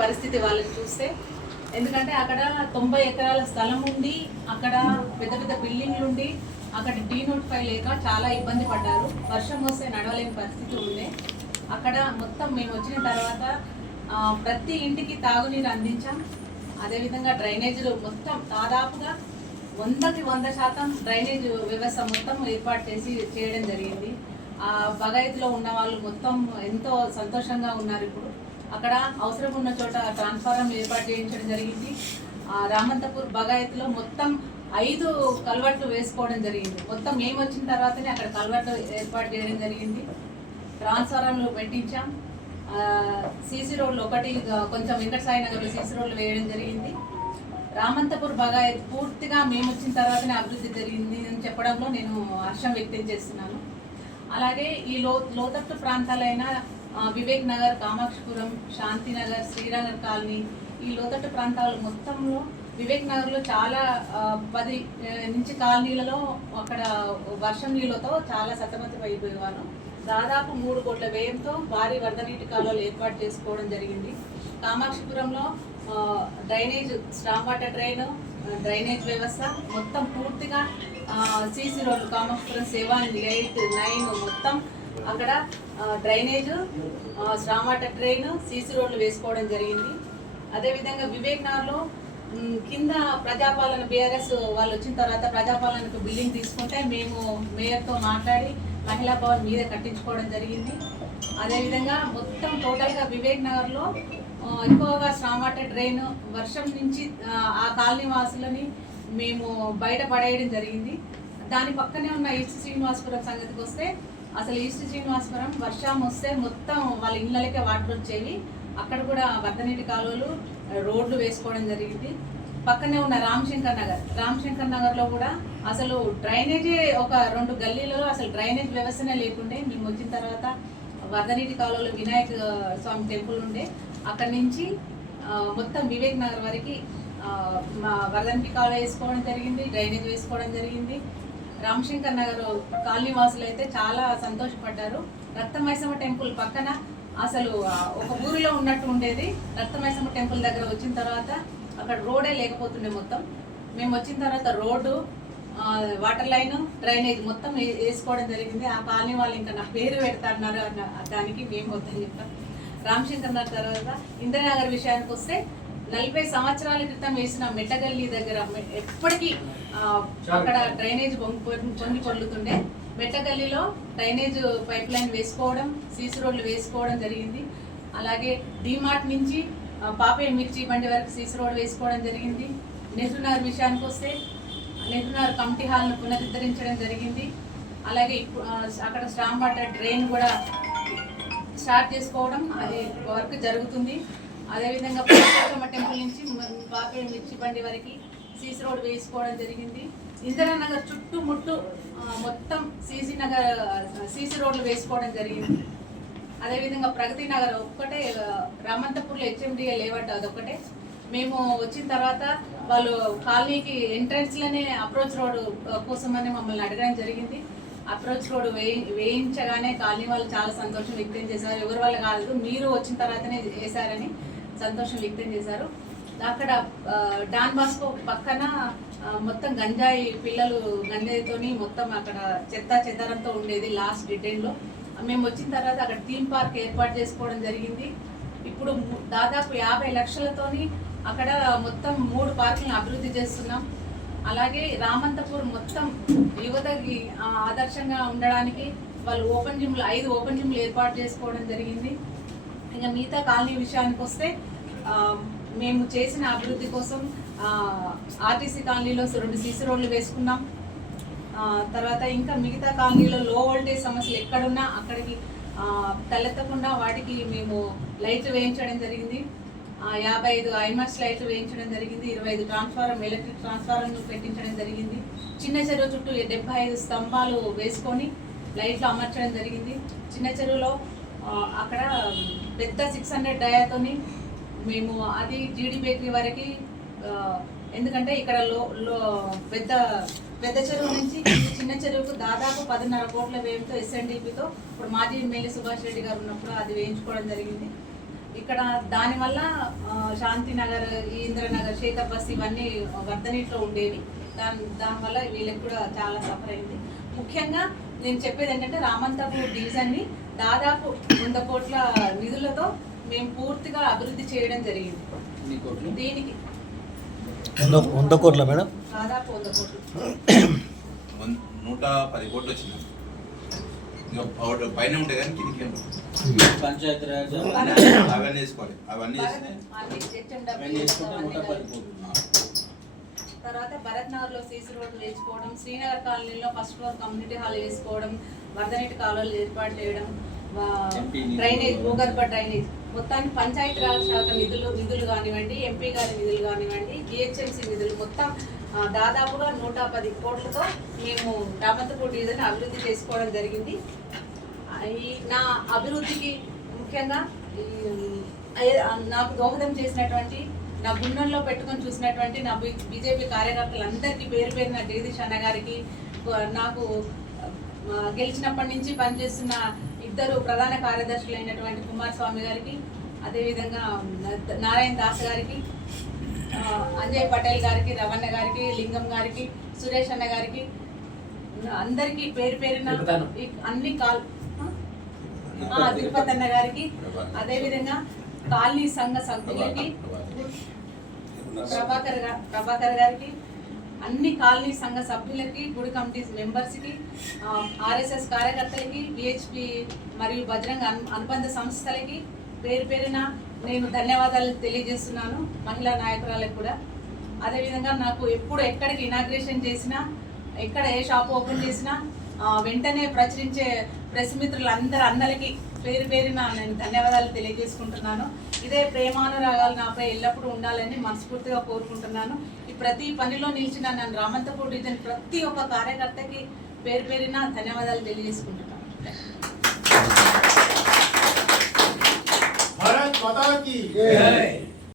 పరిస్థితి వాళ్ళని చూస్తే, ఎందుకంటే అక్కడ 90 ఎకరాల స్థలం ఉండి అక్కడ పెద్ద పెద్ద బిల్డింగ్లు ఉండి అక్కడ డీనోటిఫై లేక చాలా ఇబ్బంది పడ్డారు. వర్షం వస్తే నడవలేని పరిస్థితి ఉండే. అక్కడ మొత్తం మేము వచ్చిన తర్వాత ప్రతి ఇంటికి తాగునీరు అందించాం. అదేవిధంగా డ్రైనేజీలు మొత్తం దాదాపుగా 100% డ్రైనేజ్ వ్యవస్థ మొత్తం ఏర్పాటు చేయడం జరిగింది. ఆ బగాయత్లో ఉన్న వాళ్ళు మొత్తం ఎంతో సంతోషంగా ఉన్నారు. ఇప్పుడు అక్కడ అవసరం ఉన్న చోట ట్రాన్స్ఫారం ఏర్పాటు చేయించడం జరిగింది. రామంతపూర్ బగాయత్లో మొత్తం 5 కల్వర్ట్లు వేసుకోవడం జరిగింది. మొత్తం మేము వచ్చిన తర్వాతనే అక్కడ కల్వర్ట్లు ఏర్పాటు చేయడం జరిగింది. ట్రాన్స్ఫారంలు పెట్టించాం. సీసీ రోడ్లు ఒకటి కొంచెం వెంకటసాయి నగర్లో సీసీ రోడ్లు వేయడం జరిగింది. రామంతపూర్ బగాయత్ పూర్తిగా మేము వచ్చిన తర్వాతనే అభివృద్ధి జరిగింది అని చెప్పడంలో నేను హర్షం వ్యక్తం చేస్తున్నాను. అలాగే ఈ లోతట్టు ప్రాంతాలైన వివేక్ నగర్, కామాక్షపురం, శాంతినగర్, శ్రీనగర్ కాలనీ, ఈ లోతట్టు ప్రాంతాలు మొత్తంలో వివేక్ నగర్లో చాలా 10 నుంచి కాలనీలలో అక్కడ వర్షం నీళ్ళతో చాలా సతమతమైపోయేవారు. దాదాపు 3 కోట్ల వ్యయంతో భారీ వరద నీటి కాలువలు ఏర్పాటు చేసుకోవడం జరిగింది. కామాక్షపురంలో డ్రైనేజ్, స్టామ్ వాటర్ డ్రైనేజ్ వ్యవస్థ మొత్తం పూర్తిగా సీసీ రోడ్లు, కామాక్షపురం 7, 8, 9 మొత్తం అక్కడ drainage, storm water drain, CC రోడ్లు వేసుకోవడం జరిగింది. అదేవిధంగా వివేక్ నగర్లో కింద ప్రజాపాలన బీఆర్ఎస్ వాళ్ళు వచ్చిన తర్వాత ప్రజాపాలనకు బిల్డింగ్ తీసుకుంటే మేము మేయర్తో మాట్లాడి మహిళా భవన్ మీదే కట్టించుకోవడం జరిగింది. అదేవిధంగా మొత్తం టోటల్గా వివేక్ నగర్లో ఎక్కువగా స్టామ్ వాటర్ డ్రైన్ వర్షం నుంచి ఆ కాలనీ వాసులని మేము బయట పడేయడం జరిగింది. దాని పక్కనే ఉన్న ఈస్ట్ శ్రీనివాసపురం సంగతికి వస్తే, అసలు ఈస్ట్ శ్రీనివాసపురం వర్షం వస్తే మొత్తం వాళ్ళ ఇళ్ళకే వాటర్ వచ్చేవి. అక్కడ కూడా వరద నీటి కాలువలు, రోడ్లు వేసుకోవడం జరిగింది. పక్కనే ఉన్న రామశంకర్ నగర్లో కూడా అసలు డ్రైనేజీ ఒక 2 గల్లీలలో అసలు డ్రైనేజ్ వ్యవస్థనే లేకుండే. మేము వచ్చిన తర్వాత వరద నీటి కాలువలో వినాయక స్వామి టెంపుల్ ఉండే, అక్కడి నుంచి మొత్తం వివేక్ నగర్ వరకు వరద నీటి కాలువ వేసుకోవడం జరిగింది, డ్రైనేజ్ వేసుకోవడం జరిగింది. రామశంకర్ నగర్ కాలనీ వాసులు అయితే చాలా సంతోషపడ్డారు. రక్తమైసమ్మ టెంపుల్ పక్కన అసలు ఒక ఊరిలో ఉన్నట్టు ఉండేది. రక్తమైసమ్మ టెంపుల్ దగ్గర వచ్చిన తర్వాత అక్కడ రోడే లేకపోతుండే. మొత్తం మేము వచ్చిన తర్వాత రోడ్డు, వాటర్ లైన్, డ్రైనేజ్ మొత్తం వేసుకోవడం జరిగింది. ఆ కాలనీ వాళ్ళు ఇంకా నా పేరు పెడతాన్నారు దానికి మేము వద్దని చెప్తాం. రామశంకర్ నగర్ తర్వాత ఇందిరానగర్ విషయానికి వస్తే 40 సంవత్సరాల క్రితం వేసిన మెట్టగల్లి దగ్గర ఎప్పటికీ అక్కడ డ్రైనేజ్ పొంగి పొర్లుతుండే. మెట్టగల్లిలో డ్రైనేజ్ పైప్ లైన్ వేసుకోవడం, సీసీ రోడ్లు వేసుకోవడం జరిగింది. అలాగే డిమార్ట్ నుంచి పాపే మిర్చి బండి వరకు సీసీ రోడ్ వేసుకోవడం జరిగింది. నెహ్రూనగర్ విషయానికి వస్తే నెహ్రూనగర్ కమిటీ హాల్ను పునరుద్ధరించడం జరిగింది. అలాగే అక్కడ స్టామ్ వాటర్ డ్రైన్ కూడా స్టార్ట్ చేసుకోవడం, అది వర్క్ జరుగుతుంది. అదేవిధంగా పాపమ్మ టెంపుల్ నుంచి పాపే మిర్చి బండి వరకు సీసీ రోడ్ వేసుకోవడం జరిగింది. ఇందిరానగర్ చుట్టుముట్టు మొత్తం సీసీ రోడ్లు వేసుకోవడం జరిగింది. అదేవిధంగా ప్రగతి నగర్ ఒక్కటే, రామంతపూర్లో హెచ్ఎండిఏ లేవట్ అదొక్కటే. మేము వచ్చిన తర్వాత వాళ్ళు కాలనీకి ఎంట్రన్స్లోనే అప్రోచ్ రోడ్ కోసమని మమ్మల్ని అడగడం జరిగింది. అప్రోచ్ రోడ్ వేయించగానే కాలనీ వాళ్ళు చాలా సంతోషం వ్యక్తం చేశారు. ఎవరి వల్ల కాదు, మీరు వచ్చిన తర్వాతనే వేశారని సంతోషం వ్యక్తం చేశారు. అక్కడ డాన్ బాస్కో పక్కన మొత్తం గంజాయి పిల్లలు గంజాయితోని మొత్తం అక్కడ చెదారంతో ఉండేది లాస్ట్ డిటైన్లో. మేము వచ్చిన తర్వాత అక్కడ థీమ్ పార్క్ ఏర్పాటు చేసుకోవడం జరిగింది. ఇప్పుడు దాదాపు 50 లక్షలతోని అక్కడ మొత్తం 3 పార్కులను అభివృద్ధి చేస్తున్నాం. అలాగే రామంతపూర్ మొత్తం యువతకి ఆదర్శంగా ఉండడానికి వాళ్ళు 5 ఓపెన్ జిమ్లు ఏర్పాటు చేసుకోవడం జరిగింది. ఇంకా మిగతా కాలనీ విషయానికి వస్తే మేము చేసిన అభివృద్ధి కోసం ఆర్టీసీ కాలనీలో 2 సీసీ రోడ్లు వేసుకున్నాం. తర్వాత ఇంకా మిగతా కాలనీలో లో వోల్టేజ్ సమస్యలు ఎక్కడున్నా అక్కడికి తలెత్తకుండా వాటికి మేము లైట్లు వేయించడం జరిగింది. 55 ఐమాక్స్ లైట్లు వేయించడం జరిగింది. 25 ఎలక్ట్రిక్ ట్రాన్స్ఫార్మర్లు పెట్టించడం జరిగింది. చిన్న చెరువు చుట్టూ 75 స్తంభాలు వేసుకొని లైట్లు అమర్చడం జరిగింది. చిన్న చెరువులో అక్కడ పెద్ద 600 డయాతోని మేము అది జీడి బేకరీ వరకు, ఎందుకంటే ఇక్కడ పెద్ద చెరువు నుంచి చిన్న చెరువుకు దాదాపు 10.5 కోట్ల వ్యయంతో ఎస్ఎన్డిపితో ఇప్పుడు మాజీ ఎమ్మెల్యే సుభాష్ రెడ్డి గారు ఉన్నప్పుడు అది వేయించుకోవడం జరిగింది. ఇక్కడ దానివల్ల శాంతినగర్, ఇంద్రనగర్, శేఖర్ బస్ ఇవన్నీ వర్ధనీట్లో ఉండేవి. దానివల్ల వీళ్ళకి కూడా చాలా సఫర్ అయింది. ముఖ్యంగా నేను చెప్పేది ఏంటంటే రామంతపూర్ డివిజన్ని దాదాపు 100 కోట్ల నిధులతో మేము పూర్తిగా అభివృద్ధి చేయడం జరిగింది. దీనికి 100 కోట్ల మేడం, దాదాపు 100 కోట్లు, 110 కోట్లు వచ్చింది. పైన ఉంటాయి కానీ కిందికి పంచాయతీ రాజ్ అవన్నీ వేసుకోవాలి. అవన్నీ తర్వాత భరత్ నగర్లో సీసీ రోడ్లు వేసుకోవడం, శ్రీనగర్ కాలనీలో ఫస్ట్ ఫ్లోర్ కమ్యూనిటీ హాల్ వేసుకోవడం, వర్ధనీటి కాలువలు ఏర్పాటు చేయడం, డ్రైనేజ్, భూగర్భ డ్రైనేజ్, మొత్తానికి పంచాయతీ రాజ్ శాఖ నిధులు కానివ్వండి, ఎంపీ గారి నిధులు కానివ్వండి, జిహెచ్ఎంసీ నిధులు మొత్తం దాదాపుగా 110 కోట్లతో మేము రామంతపూర్ డివిజన్ అభివృద్ధి చేసుకోవడం జరిగింది. నా అభివృద్ధికి ముఖ్యంగా నాకు దోహదం చేసినటువంటి, నా గుండెల్లో పెట్టుకొని చూసినటువంటి నా బీజేపీ కార్యకర్తలందరికీ పేరు పేరున జగదీష్ అన్న గారికి, నాకు గెలిచినప్పటి నుంచి పనిచేస్తున్న 2 ప్రధాన కార్యదర్శులు అయినటువంటి కుమారస్వామి గారికి, అదేవిధంగా నారాయణ దాస్ గారికి, అంజయ్ పటేల్ గారికి, రవణ గారికి, లింగం గారికి, సురేష్ అన్న గారికి, అందరికీ పేరు పేరున అన్ని తిరుపతి అన్న గారికి, అదేవిధంగా కాలనీ సంఘ సభ్యులకి, ప్రభాకర్ గారికి, అన్ని కాలనీ సంఘ సభ్యులకి, గుడి కమిటీ మెంబర్స్కి, ఆర్ఎస్ఎస్ కార్యకర్తలకి, విహెచ్పి మరియు బజరంగ అనుబంధ సంస్థలకి పేరు పేరున నేను ధన్యవాదాలు తెలియజేస్తున్నాను. మహిళా నాయకురాలకు కూడా. అదేవిధంగా నాకు ఎప్పుడు ఎక్కడికి ఇనాగ్రేషన్ చేసినా, ఎక్కడ ఏ షాప్ ఓపెన్ చేసినా వెంటనే ప్రచురించే ప్రెస్ మిత్రులందరూ అందరికీ పేరు పేరున నేను ధన్యవాదాలు తెలియజేసుకుంటున్నాను. ఇదే ప్రేమానురాగాలు నాపై ఎల్లప్పుడూ ఉండాలని మనస్ఫూర్తిగా కోరుకుంటున్నాను. ఈ ప్రతి పనిలో నిలిచిన నన్ను రామంతపూర్ డివిజన్ ప్రతి ఒక్క కార్యకర్తకి పేరు పేరున ధన్యవాదాలు తెలియజేసుకుంటున్నాను.